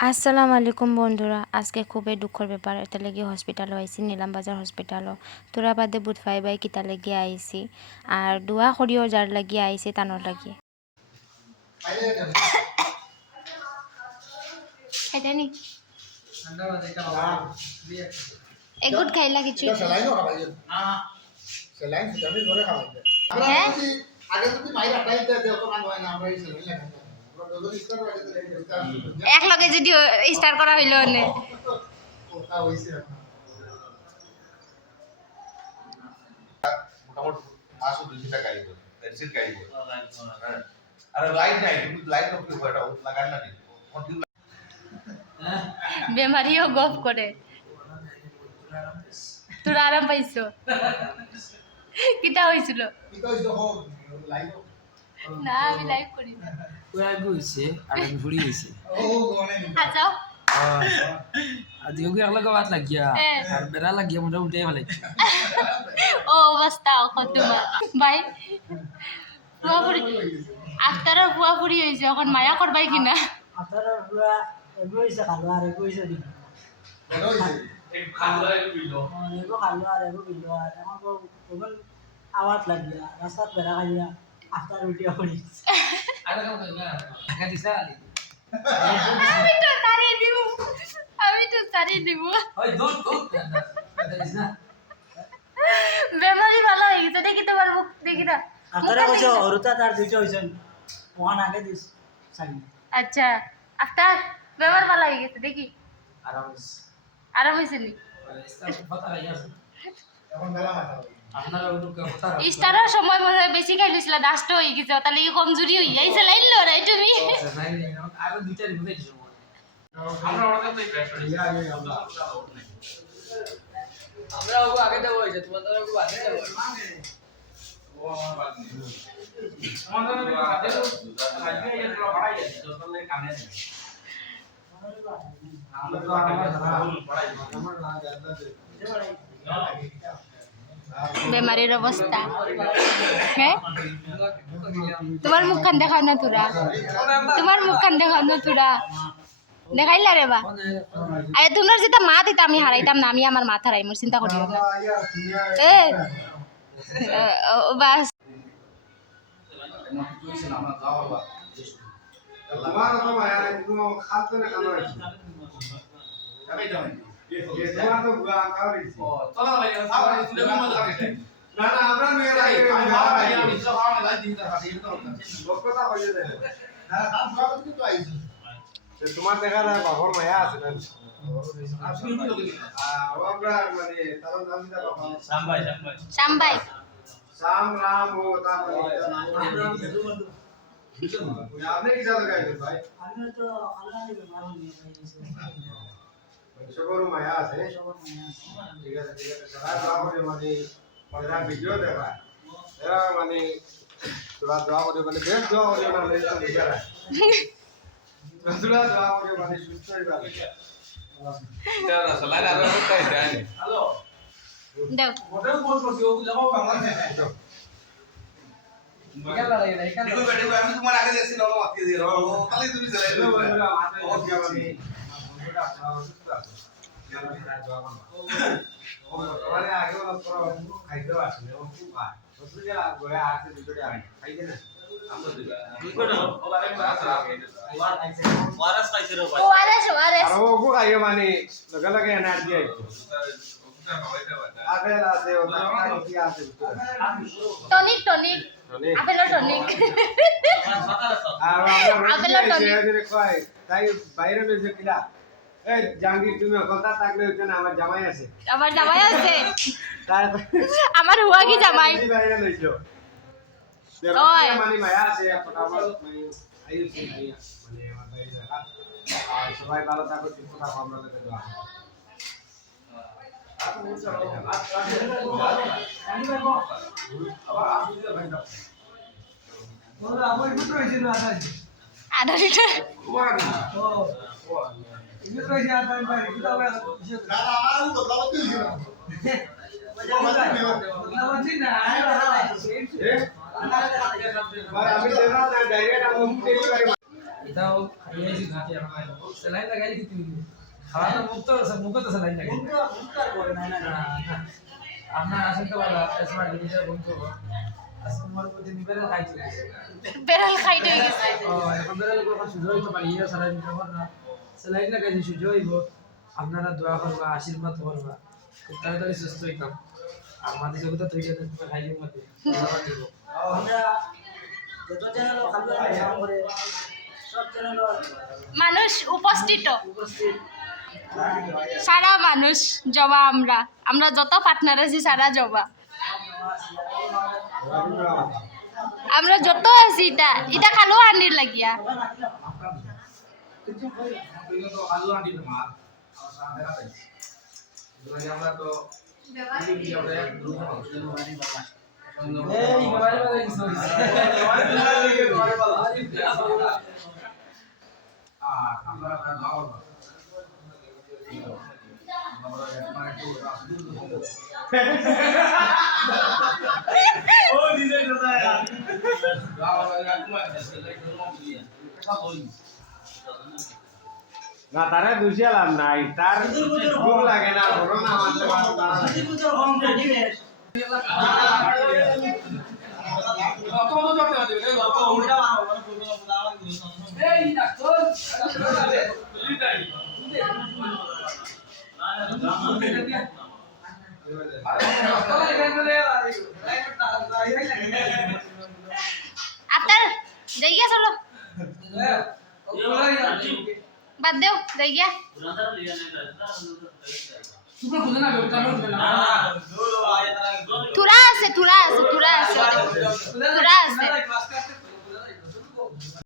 আসসালামু আলাইকুম বন্ধুরা, আজকে খুবই দুঃখের ব্যাপার। এটা লেগে হসপিটাল আইসি, নিলাম বাজার হসপিটাল। তোরা বাদে বুধ ফাই বাই কিতা লেগে আইসি আর দোয়া করিও যার লাগিয়ে আইসি তানোর লাগিয়ে। এটা নি এগুড খাইলা কিছু এক লগে যদি স্টার্ট করা হইলো নে মোটামুটি 500-200 টাকা আইবো এরসির আইবো আর লাইট নাই তুমি লাইট অফ করে এটা লাগান না বেমারিও গপ করে। তোর আরাম পাইছো? কিতা হইছিল? না আমি লাইভ করি না। পুরা গইছে আর আমি ঘুরি গেছে আচ্ছা আর দিওগে আগলা গাত লাগিয়া আর বেড়া লাগিয়া মোটা উল্টে ফেলে ও অবস্থা কতমা ভাই পুয়াপুরি আফটার পুয়াপুরি হইছে, এখন মায়া করবাই কিনা? আপনারা পুরা এগোইছে খালো আর এগোইছে দিন এক খালা বিলো এগো খালো আর এগো বিলো আর এখন ওগুন আওয়াজ লাগিয়া রাস্তাত বেড়া খাইয়া আফটার উঠিয়া পড়ি আর কাম কইলা টাকা দিছা আমি তো সারি দিব ওই দোন দোন দিছা বেমারি ভালো হয়ে গেছে, দেখি তোমার মুখ দেখি না। আপনারা কইছো হরুতা তার দুইটা হইছেন ওয়ান আগে দিস সারি আচ্ছা আফটার বেমার ভালো হয়ে গেছে দেখি আরামস আরাম হয়েছে নি? ইসলাম কথা গাইছে এখন মেলা মাথা আপনারা ওটু কথা ইস্টারের সময় মনে হয় বেশি খাই লইছিল, দাসটা হয়ে গেছে, তাহলে কমজোরি হয়ে যাইছে। লাইলো রাই তুমি নাই নাই আর দুইটা রিমুভ দিছো আমরা ওটা তো প্রেস করি আমরা ওগো আগে দেব হইছে তোমাদের ওগো আগে দেব ও আমার বাদ নেই আমাদের আগে তো আগে এই পুরো বাড়াই যাচ্ছে তোদের কানে আমরা তো আমার বাড়াই আমার না জানতা বেমারির অবস্থা। হ্যাঁ তোমার মুখখান দেখাও না তোরা, তোমার মুখখান দেখাও না তোরা, দেখাইলা রে বা? আরে তোমরা যেটা মা দিতা আমি হারাইতাম না, আমি আমার মাথা হারাই, মোর চিন্তা করিও না। এ বাস তোমার তো মায়া নাই তুমি খাতে না কালো আছে যাবে যাবে তোমার তো বুয়া কাউরি ও চলো ভাই সামনে তুলে মত লাগে না না আমরা মেয়েরা আমি ভালো ভাই আমি তো ভালো লাগি দিন তা এই তো লোকটা হইছে দে না কাম সব কিছু আইছে তোমার দেখা না বাবার মায়া আছে না আপনি কি লোক আমরা মানে তার নাম দিতা বাবা শ্যামভাই শ্যামভাই श्याम राम हो आपने किसा लगाया भाई আমি তো আল্লাহ বেমার হই शुक्र माया से ठीक है सदा दुआ करे माने मेरा वीडियो देखा मेरा माने थोड़ा दुआ करे माने बेस्ट दुआ करे माने तो बेचारा थोड़ा दुआ करे माने सुस्त ही बात এটা সলাই আর একটা এটা হ্যালো দাও হোটেল ফোন করছি ও যাও বাংলা থেকে देखो बेटे আমি তোমার আগে দেখছিল না মাতি দিয়ে রো খালি তুমি চলে যাও और क्या बात है তোমারে আগে ওরা তোরা খাইতে আসলে ও খুব খায় ওসুজা গোয়া আছে দুটোই আই খাইতে না আমরা দিবা দুটো না ওলারে মাছ আগে ওয়ারাস খাইছে রে ভাই ওয়ারেস আর ও গো খাইয়ে মানে লগে লগে এনার্জি আইছে আপেল আছে ওটা কি আছে টনিক টনিক আপেল টনিক আর আমরা আপেল রোজ টনিক যে কয় তাই বাইরে বেজে কিলা এই জাঙ্গি তুমি কথা থাকলে হইতো না আমার জামাই আছে আমার জামাই আছে, তারপর আমার হুয়া কি জামাই বাইরে লইছো ওই মানে মায়া আছে ফটাফট মানে আইছি আইয়া মানে আমার বাইরে আর সবাই ভালো থাকো সুস্থ থাকো আমরা যাতে দোয়া আধা লিটার আমি এটাও খাইয়ে দিছি খাতে আমার সেলাইন লাগাই দিছি তুমি খাওয়া তো মুখ তো সেলাইন লাগাই মুখটার বলে নাই না আপনার আসেন তো ভালো স্মার্ট ডিজিটাল বন্ধু আজকে আমার প্রতি নিবেদন খাইছি বেড়াল খাইতে হয়ে গেছে ও এখন বেরালে কোনো সুযোগ হইতে পারি ইয়া সারা দিন খবর না সেলাইন লাগাইছি সুযোগ হইব আপনারা দোয়া করবা আশীর্বাদ করবা খুব তাড়াতাড়ি সুস্থ হইতাম আমাদের জগতে তৈরি হতে খাইলে মধ্যে ধন্যবাদ দিব আমরা যত চ্যানেল খালি কাম করে সব চ্যানেল মানুষ উপস্থিত উপস্থিত সারা মানুষ জবা আমরা যত পার্টনার আছি সারা জবা আমরা যত আছি এটা খালো আন্ডির লাগিয়া তো আলু আন্টি মা আর সাথে আছে আমরা তো কি আমরা এক গ্রুপ এই মোবাইল বাজে কিছু আর আমরা দাও ও দিলে কথা यार না তারা দুশিয়ালাম নাই তার ভুল লাগে না বড় না মানতে পারো না তো হোম রেডিমেড এই ডাক্তার আপনার দেখিয়া চলো বাদ দেও দেখিয়া তুমি বুঝে না বেটা না থুরা আছে